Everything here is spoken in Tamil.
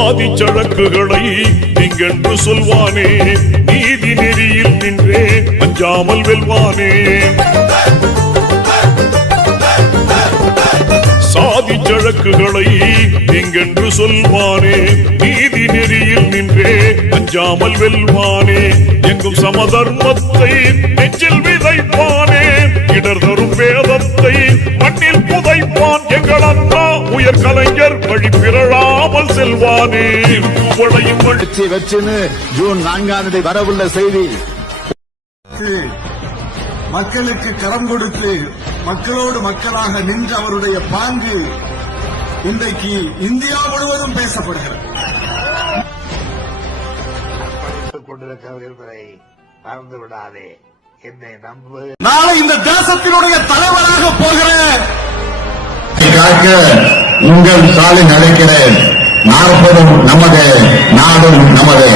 ஆதிச்சழக்குகளை நீங்கென்று சொல்வானே, நீதி நெறியில் நின்றே அஞ்சாமல் வெல்வானே. சாதிச்சழக்குகளை நீங்கென்று சொல்வானே, நீதி நெறியில் நின்றே அஞ்சாமல் வெல்வானே. எங்கும் சமதர்மத்தை நெஞ்சில் விதைப்பானே, இடர் தரும் வேதத்தை மண்ணில் புதைப்பான். எங்கள் அண்ணா உயர் கலைஞர் வழி பிறழாமல் செல்வானே. வச்சுன்னு ஜூன் 4 வரவுள்ள செய்தி. மக்களுக்கு கரம் கொடுத்து மக்களோடு மக்களாக நின்ற அவருடைய பாங்கு இன்றைக்கு இந்தியா முழுவதும் பேசப்படுகிறது. கொண்டிருக்கிறவர்களை மறந்து விடாதே, என்னை நம்பு. நாளை இந்த தேசத்தினுடைய தலைவராக போகிறேன். உங்கள் சாலை அழைக்கிறேன். 40 நமது, நாடும் நமது.